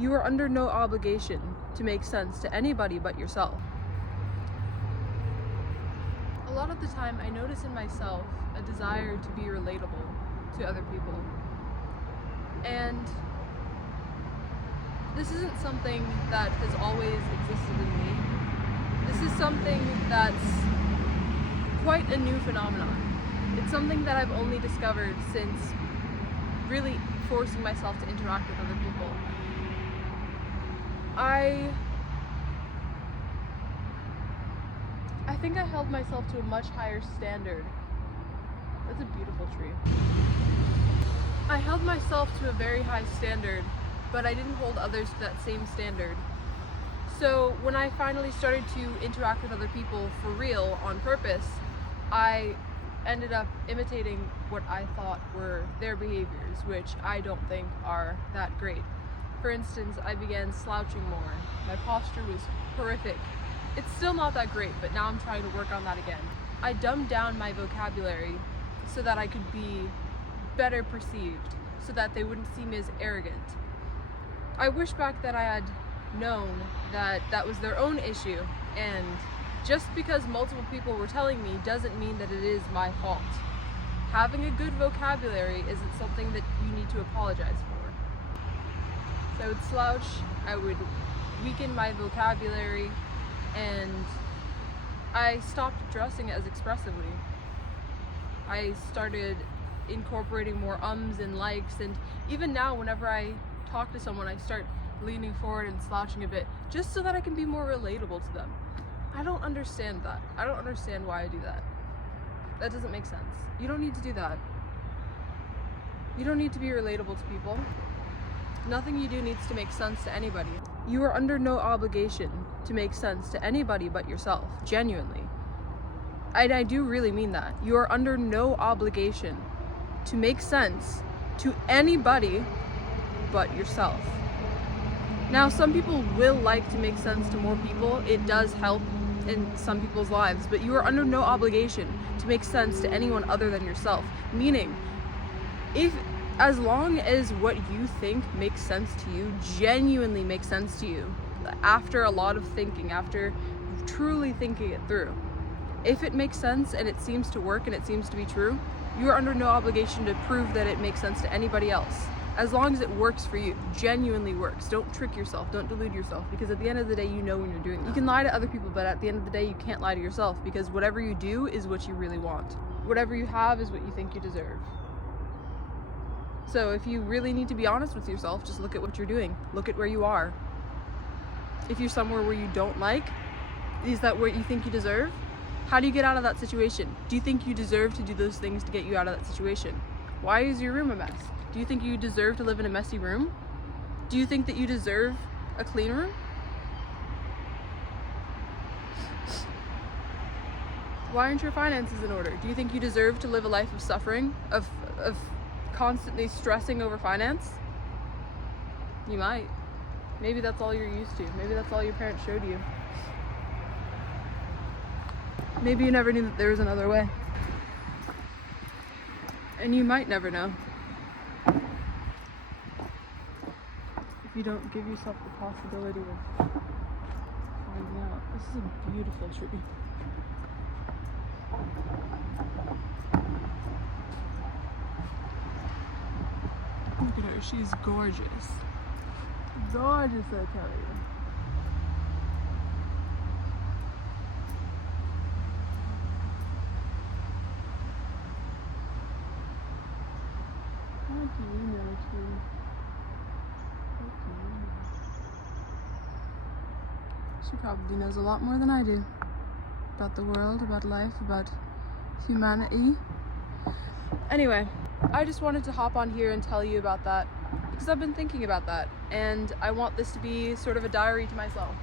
You are under no obligation to make sense to anybody but yourself. A lot of the time, I notice in myself a desire to be relatable to other people. And this isn't something that has always existed in me. This is something that's quite a new phenomenon. It's something that I've only discovered since really forcing myself to interact with other people. I think I held myself to a much higher standard. That's a beautiful tree. I held myself to a very high standard, but I didn't hold others to that same standard. So when I finally started to interact with other people for real, on purpose, I ended up imitating what I thought were their behaviors, which I don't think are that great. For instance, I began slouching more. My posture was horrific. It's still not that great, but now I'm trying to work on that again. I dumbed down my vocabulary so that I could be better perceived, so that they wouldn't see me as arrogant. I wish back that I had known that that was their own issue, and just because multiple people were telling me doesn't mean that it is my fault. Having a good vocabulary isn't something that you need to apologize for. So I would slouch, I would weaken my vocabulary, and I stopped dressing as expressively. I started incorporating more ums and likes, and even now whenever I talk to someone I start leaning forward and slouching a bit just so that I can be more relatable to them. I don't understand that. I don't understand why I do that. That doesn't make sense. You don't need to do that. You don't need to be relatable to people. Nothing you do needs to make sense to anybody. You are under no obligation to make sense to anybody but yourself, genuinely. And I do really mean that. You are under no obligation to make sense to anybody but yourself. Now, some people will like to make sense to more people. It does help in some people's lives, but you are under no obligation to make sense to anyone other than yourself. Meaning, as long as what you think makes sense to you, genuinely makes sense to you, after a lot of thinking, after truly thinking it through, if it makes sense and it seems to work and it seems to be true, you are under no obligation to prove that it makes sense to anybody else. As long as it works for you, genuinely works. Don't trick yourself, don't delude yourself, because at the end of the day, you know when you're doing that. You can lie to other people, but at the end of the day, you can't lie to yourself, because whatever you do is what you really want. Whatever you have is what you think you deserve. So if you really need to be honest with yourself, just look at what you're doing. Look at where you are. If you're somewhere where you don't like, is that what you think you deserve? How do you get out of that situation? Do you think you deserve to do those things to get you out of that situation? Why is your room a mess? Do you think you deserve to live in a messy room? Do you think that you deserve a clean room? Why aren't your finances in order? Do you think you deserve to live a life of suffering, of constantly stressing over finance? You might. Maybe that's all you're used to. Maybe that's all your parents showed you. Maybe you never knew that there was another way. And you might never know. If you don't give yourself the possibility of finding out. This is a beautiful tree. Look at her, she's gorgeous. Gorgeous, I tell you. How do you know, tree? She probably knows a lot more than I do about the world, about life, about humanity. Anyway, I just wanted to hop on here and tell you about that because I've been thinking about that, and I want this to be sort of a diary to myself.